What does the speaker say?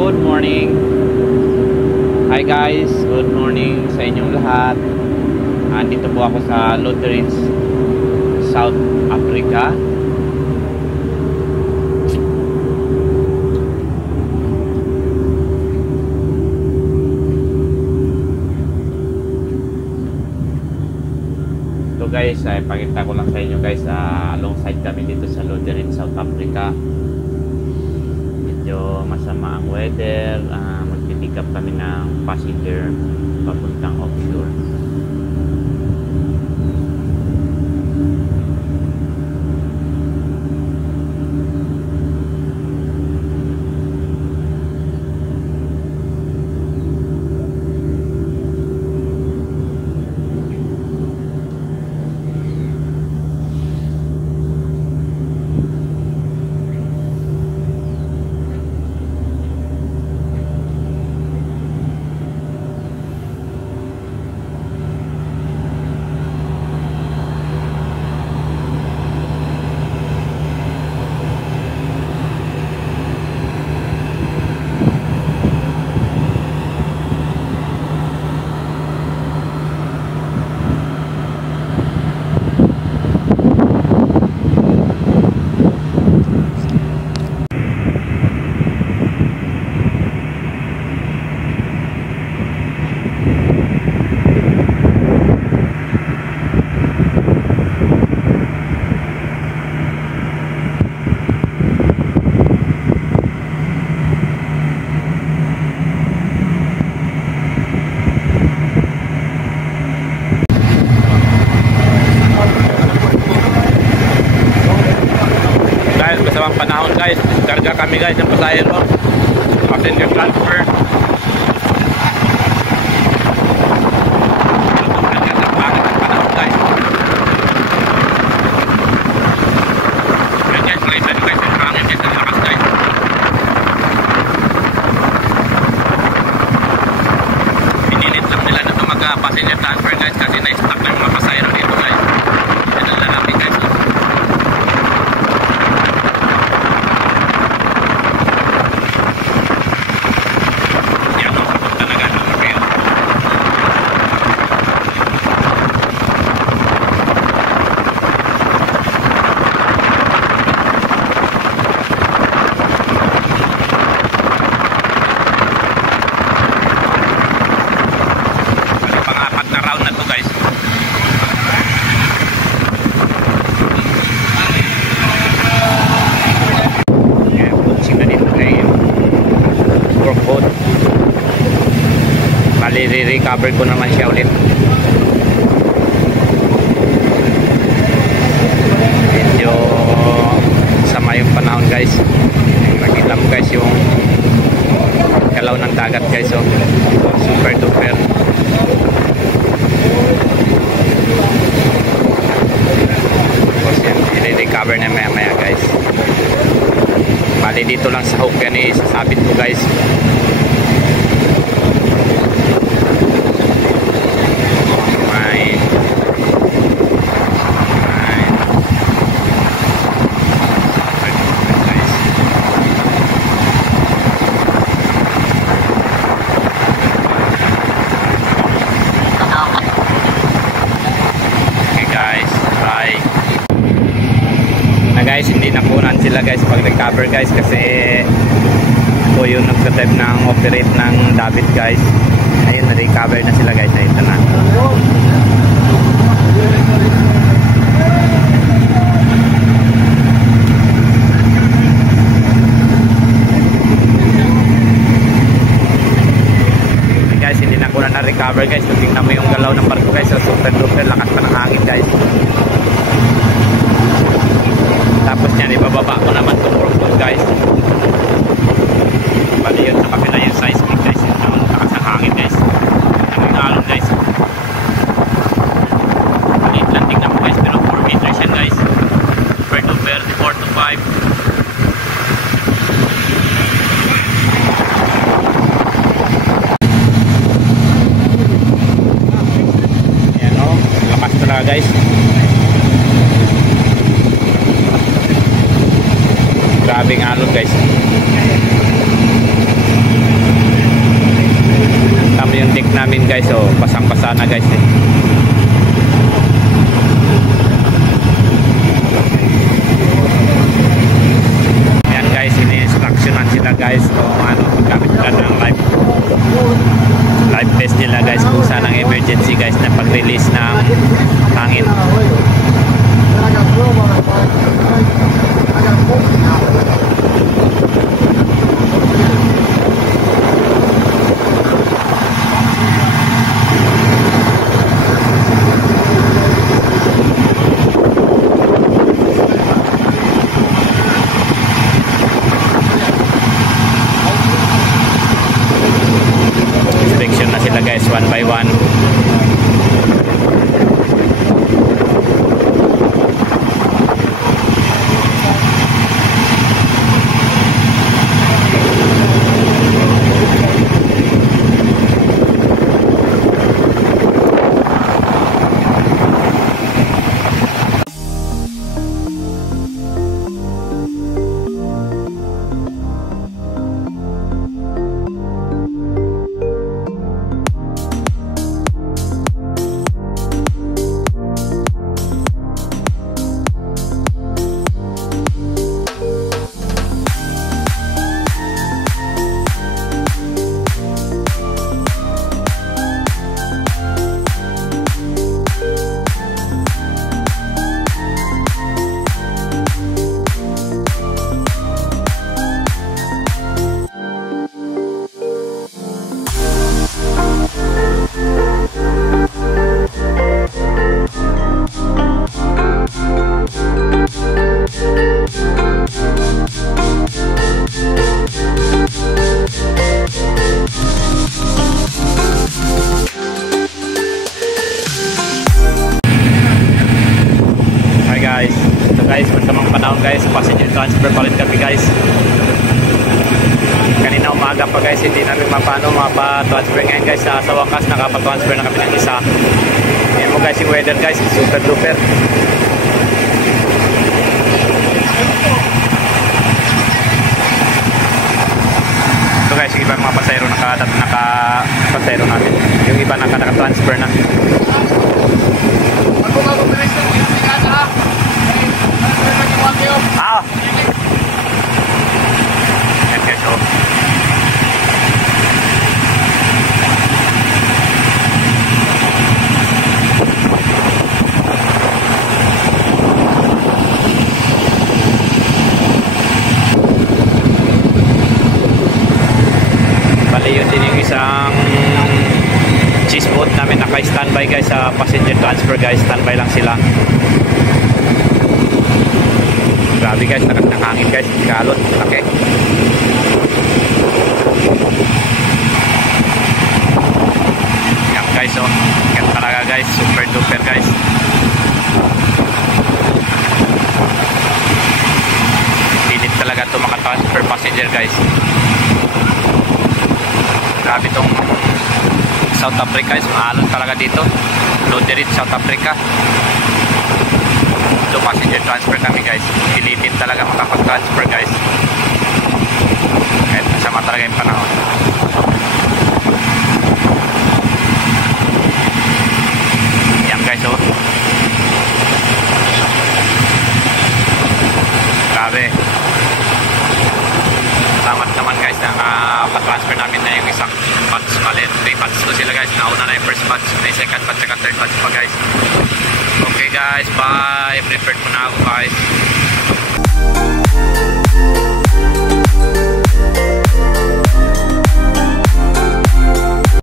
Good morning. Hi guys, good morning sa inyong lahat. Andito po ako sa Lutherans, South Africa. So guys, pakita ko lang sa inyo guys, alongside kami dito sa Lutherans, South Africa. Medyo masama ang weather, magpipick up kami ng passenger papuntang offshore. Masamang panahon guys, karga kami guys ng pasahero, passenger transfer. Pinilit lang nila na ito mag-passenger transfer guys kasi na-stuck na yung mga pasahero dito guys. Yan ang lalapit guys. I-recover ko naman siya ulit. Medyo sama yung panahon guys. Nakita mo guys yung galaw ng dagat guys, oh. Super duper. Tapos yan, i-recover na maya maya guys. Bali dito lang sa hook yan, isasabit ko guys. Guys, hindi nakunan sila guys pag recover guys kasi ako yung nagsa-type ng operate ng David guys. Ayun, na-recover na sila guys. Ito na. Guys, hindi nakunan na recover guys. Tingnan mo yung galaw ng barko guys. So, super duper lakas pa ng hangin guys. Tapos yan, ibababa ko naman itong workload guys. Bali yun, sa kapila yung seismic guys. Yung lakas ng hangin guys. Yung alon guys. Maliit lang, tingnan mo guys. Pero 4 meters yan guys. Per to 4 to 5. Yan o, lakas talaga guys. Grabing alon guys. yung deck namin guys, so pasang-pasa na guys eh. Yan guys, ini-instructionan sila guys kung ano gamit nila ng live test nila guys kung saan ang emergency guys na pag-release ng hangin. Inspection na sila guys, one by one. Guys, masamang panahon guys, passenger transfer pa rin kami guys. Kanina umaga pa guys, hindi namin mapa-transfer ngayon guys. Sa wakas nakapa-transfer na kami ng isa. Ayan mo guys yung weather guys, super duper. So guys, yung iba mga pasayro naka-pasayro natin. Yung iba naka-transfer na. Ah. Yan guys, oh. Bali yun din yung isang cheese boat namin naka-standby guys sa passenger transfer guys. Standby lang sila. Grabe guys, lakas ng hangin guys, kalot, laki. Yan guys, oh, yan talaga guys, super duper guys. Pilit talaga ito maka-transfer passenger guys. Grabe itong South Africa guys, maalon talaga dito. Loderit, South Africa. So passenger transfer kami guys, pilitin talaga makapag-transfer guys kahit masama talaga yung panahon. Yan guys, oh, grabe. Salamat naman guys na pa-transfer namin na yung isang batch malit. 3 batch to sila guys, nauna na yung first batch, may second batch, saka third batch pa guys. Okay guys, bye. Prepared po na ako guys.